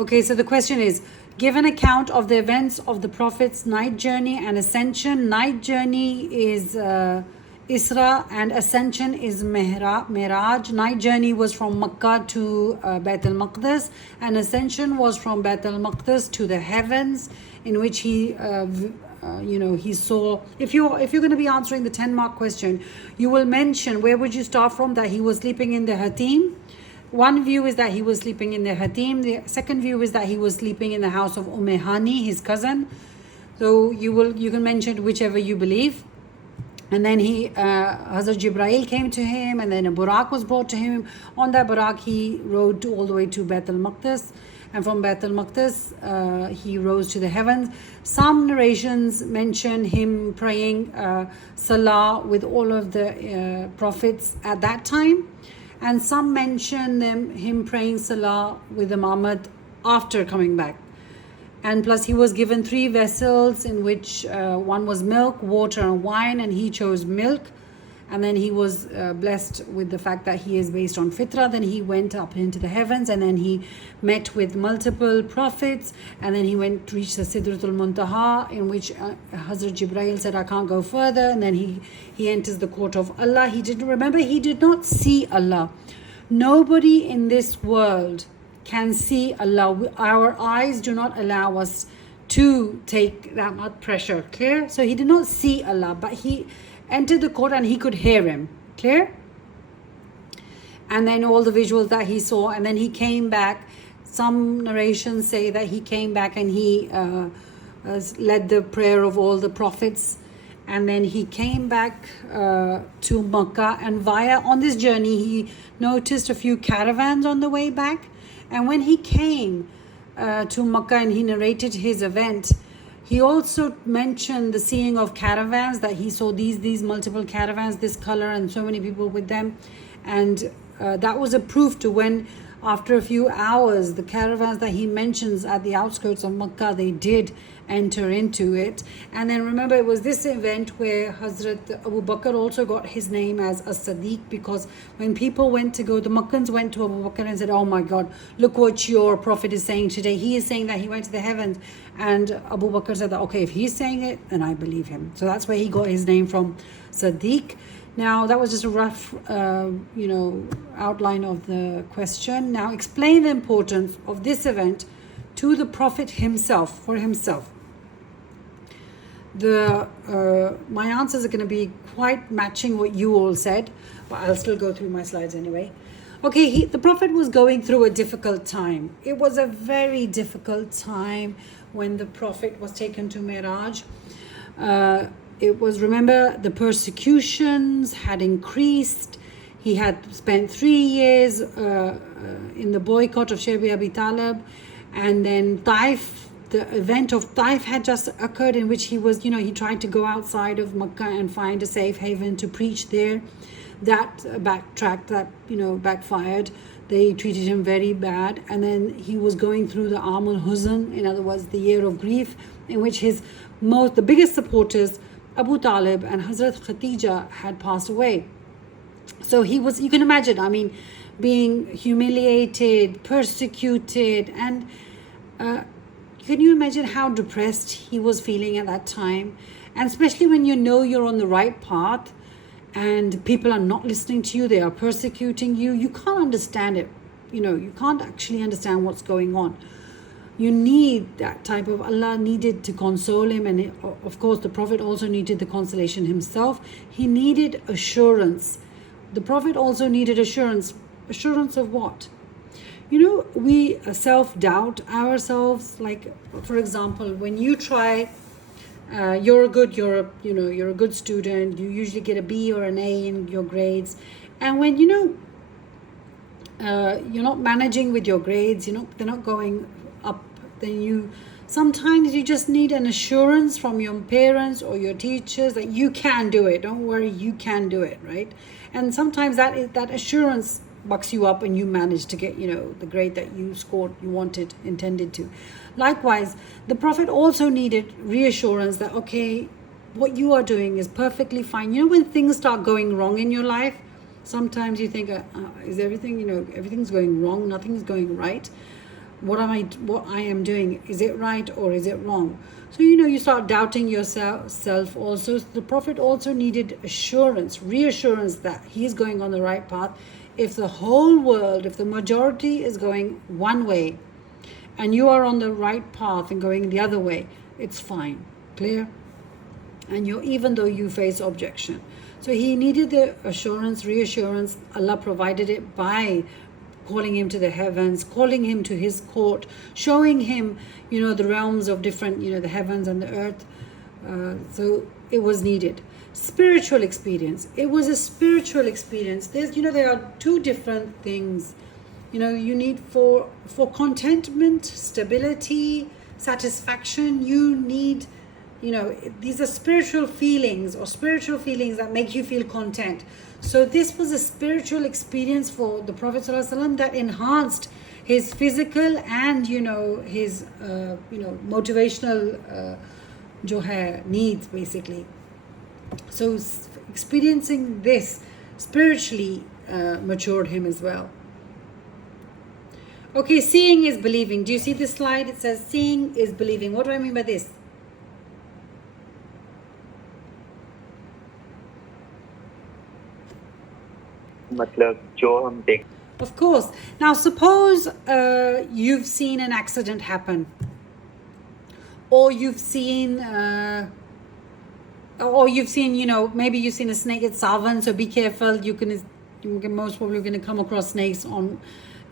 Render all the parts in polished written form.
Okay, so the question is, give an account of the events of the Prophet's night journey and ascension. Night journey is Isra and ascension is mairaj. Night journey was from Makkah to Bayt al-Maqdis, and ascension was from Bayt al-Maqdis to the heavens, in which he he saw. If you're going to be answering the 10-mark question, you will mention where would you start from, that he was sleeping in the Hatim. One view is that he was sleeping in the Hatim. The second view is that he was sleeping in the house of Hani, his cousin. So you can mention whichever you believe. And then Hazrat Jibrail came to him, and then a Burak was brought to him. On that Burak, he rode all the way to Bayt al-Maqdis. And from Bayt al-Maqdis, he rose to the heavens. Some narrations mention him praying Salah with all of the prophets at that time. And some mention him praying Salah with Muhammad after coming back. And plus he was given 3 vessels, in which one was milk, water and wine, and he chose milk. And then he was blessed with the fact that he is based on fitrah. Then he went up into the heavens, and then he met with multiple prophets, and then he went to reach the Sidratul Muntaha, in which Hazrat Jibrail said, I can't go further. And then he enters the court of Allah. He did not see Allah. Nobody in this world can see Allah. Our eyes do not allow us to take that much pressure. Clear? So he did not see Allah, but he entered the court and he could hear him. Clear? And then all the visuals that he saw, and then he came back. Some narrations say that he came back and he led the prayer of all the prophets. And then he came back to Makkah, and on this journey he noticed a few caravans on the way back. And when he came to Makkah and he narrated his event, he also mentioned the seeing of caravans, that he saw these multiple caravans, this color, and so many people with them. And that was a proof to when, after a few hours, the caravans that he mentions at the outskirts of Makkah, they did enter into it. And then remember, it was this event where Hazrat Abu Bakr also got his name as As-Sadiq, because when people went to go, the Makkans went to Abu Bakr and said, oh my God, look what your prophet is saying today. He is saying that he went to the heavens. And Abu Bakr said that, okay, if he's saying it, then I believe him. So that's where he got his name from, Sadiq. Now, that was just a rough, outline of the question. Now, explain the importance of this event to the Prophet himself, for himself. My answers are going to be quite matching what you all said, but I'll still go through my slides anyway. Okay, the Prophet was going through a difficult time. It was a very difficult time when the Prophet was taken to Mairaj. It was, remember, the persecutions had increased. He had spent 3 years in the boycott of Shabi Abi Talib, and then Taif, the event of Taif had just occurred, in which he was, he tried to go outside of Makkah and find a safe haven to preach there. That backtracked, backfired. They treated him very bad. And then he was going through the Amul Huzn, in other words, the year of grief, in which the biggest supporters, Abu Talib and Hazrat Khatija, had passed away. So he was, you can imagine, being humiliated, persecuted, and can you imagine how depressed he was feeling at that time? And especially when you're on the right path and people are not listening to you, they are persecuting you, you can't understand it. You can't actually understand what's going on. You need that type of, Allah needed to console him, and of course the Prophet also needed the consolation himself. He needed assurance. The Prophet also needed assurance. Assurance of what? We self-doubt ourselves. Like, for example, when you try, you're a good student, you usually get a B or an A in your grades. And when you're not managing with your grades, they're not going up, then sometimes you just need an assurance from your parents or your teachers that you can do it. Don't worry, you can do it, right? And sometimes that assurance bucks you up and you manage to get, the grade that you scored, intended to. Likewise, the Prophet also needed reassurance that, okay, what you are doing is perfectly fine. When things start going wrong in your life, sometimes you think, is everything, everything's going wrong, nothing's going right. what I am doing, is it right or is it wrong? So you start doubting yourself also. The Prophet also needed assurance, reassurance that he's going on the right path. If the whole world, if the majority is going one way and you are on the right path and going the other way, it's fine. Clear? And even though you face objection. So he needed the assurance, reassurance. Allah provided it by calling him to the heavens, calling him to his court, showing him, the realms of different, the heavens and the earth. So it was needed. Spiritual experience. It was a spiritual experience. There are two different things. You need for contentment, stability, satisfaction, you need, these are spiritual feelings that make you feel content. So this was a spiritual experience for the Prophet ﷺ that enhanced his physical and his motivational needs basically. So experiencing this spiritually matured him as well. Okay, seeing is believing. Do you see this slide? It says seeing is believing. What do I mean by this? Of course. Now suppose you've seen an accident happen, or you've seen maybe you've seen a snake at Savan, so be careful. You're most probably going to come across snakes on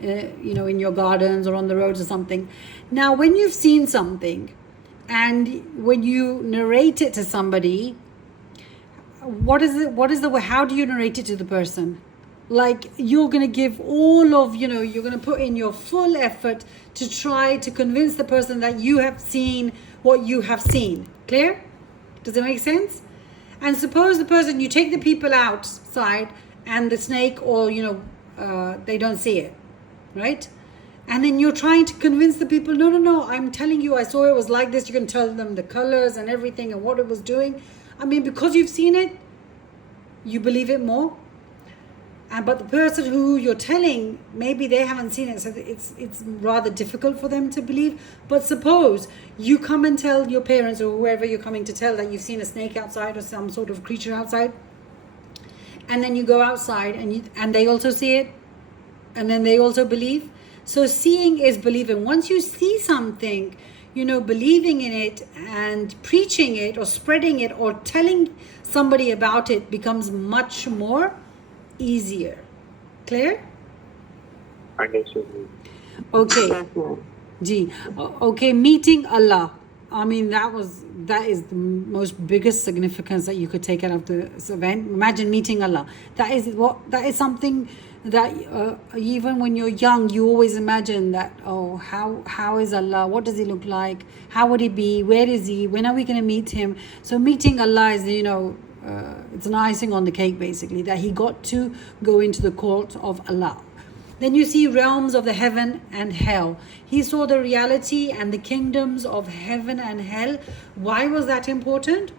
in your gardens or on the roads or something. Now when you've seen something and when you narrate it to somebody, how do you narrate it to the person? Like you're going to give all of, you're going to put in your full effort to try to convince the person that you have seen what you have seen. Clear? Does it make sense? And suppose the person, you take the people outside and the snake or, they don't see it, right? And then you're trying to convince the people, no, I'm telling you, I saw it was like this. You can tell them the colors and everything and what it was doing. I mean, because you've seen it, you believe it more. But the person who you're telling, maybe they haven't seen it, so it's rather difficult for them to believe. But suppose you come and tell your parents or whoever you're coming to tell that you've seen a snake outside or some sort of creature outside, and then you go outside and they also see it, and then they also believe. So seeing is believing. Once you see something, believing in it and preaching it or spreading it or telling somebody about it becomes much more easier. Clear? Understood. Okay. Gee. Okay, meeting Allah. I mean, that is the most biggest significance that you could take out of this event. Imagine meeting Allah. That is something that even when you're young, you always imagine that, how is Allah? What does he look like? How would he be? Where is he? When are we going to meet him? So meeting Allah is, it's an icing on the cake basically, that he got to go into the court of Allah. Then you see realms of the heaven and hell. He saw the reality and the kingdoms of heaven and hell. Why was that important?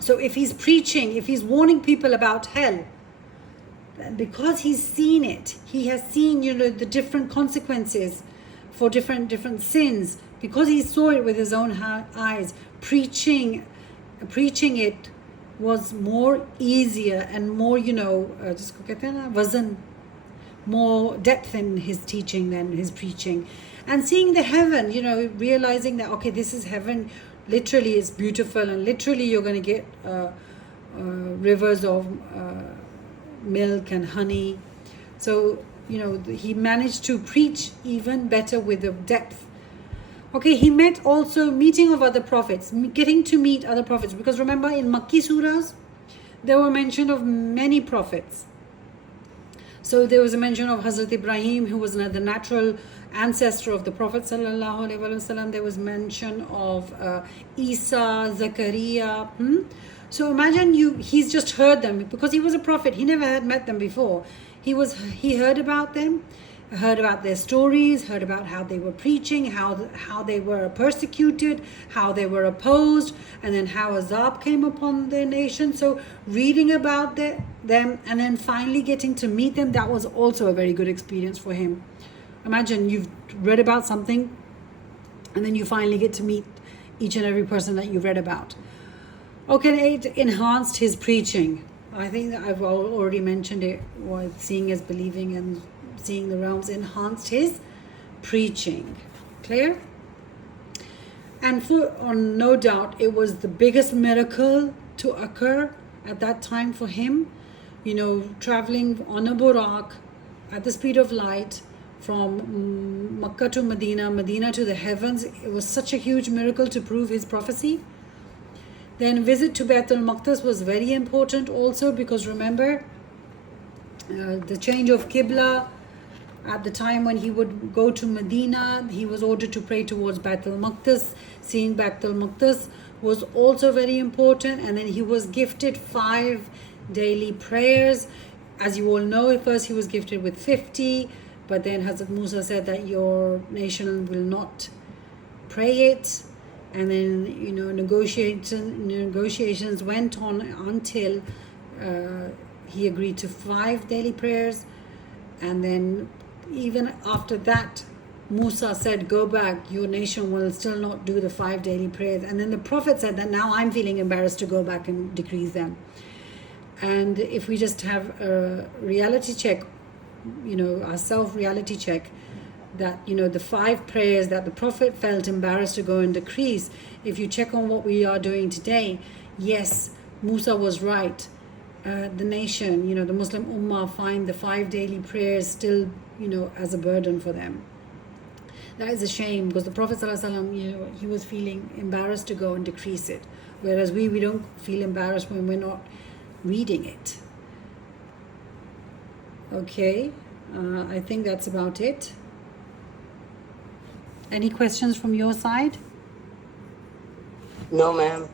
So if he's preaching, if he's warning people about hell, because he's seen it, he has seen, the different consequences for different sins, because he saw it with his own eyes, preaching it was more easier and more, more depth in his teaching than his preaching. And seeing the heaven, realizing that, okay, this is heaven, literally it's beautiful, and literally you're going to get rivers of milk and honey. So, he managed to preach even better with the depth. Okay, he met also meeting of other prophets, getting to meet other prophets. Because remember, in Makki surahs, there were mention of many prophets. So there was a mention of Hazrat Ibrahim, who was the natural ancestor of the Prophet sallallahu alaihi wasallam. There was mention of Isa, Zakaria. So imagine he's just heard them because he was a prophet. He never had met them before. He heard about them, heard about their stories, heard about how they were preaching, how they were persecuted, how they were opposed, and then how azab came upon their nation. So reading about them and then finally getting to meet them, that was also a very good experience for him. Imagine you've read about something and then you finally get to meet each and every person that you read about. Okay, it enhanced his preaching. I think that I've already mentioned it, was seeing as believing and seeing the realms enhanced his preaching. Clear? And on no doubt, it was the biggest miracle to occur at that time for him. You know, traveling on a buraq at the speed of light from Makkah to Medina, Medina to the heavens. It was such a huge miracle to prove his prophecy. Then visit to Beit al-Maqdis was very important also, because remember the change of Qibla. At the time when he would go to Medina, he was ordered to pray towards Beit al-Maqdis. Seeing Beit al-Maqdis was also very important. And then he was gifted 5 daily prayers. As you all know, at first he was gifted with 50, but then Hazrat Musa said that your nation will not pray it. And then, you know, negotiations went on until he agreed to 5 daily prayers. And then even after that, Musa said, go back, your nation will still not do the 5 daily prayers. And then the Prophet said that now I'm feeling embarrassed to go back and decrease them. And if we just have a reality check, you know, a self-reality check, that, you know, the 5 prayers that the Prophet felt embarrassed to go and decrease, if you check on what we are doing today, yes, Musa was right. The nation, you know, the Muslim Ummah find the 5 daily prayers still, you know, as a burden for them. That is a shame, because the Prophet ﷺ, you know, he was feeling embarrassed to go and decrease it. Whereas we don't feel embarrassed when we're not reading it. Okay, I think that's about it. Any questions from your side? No, ma'am.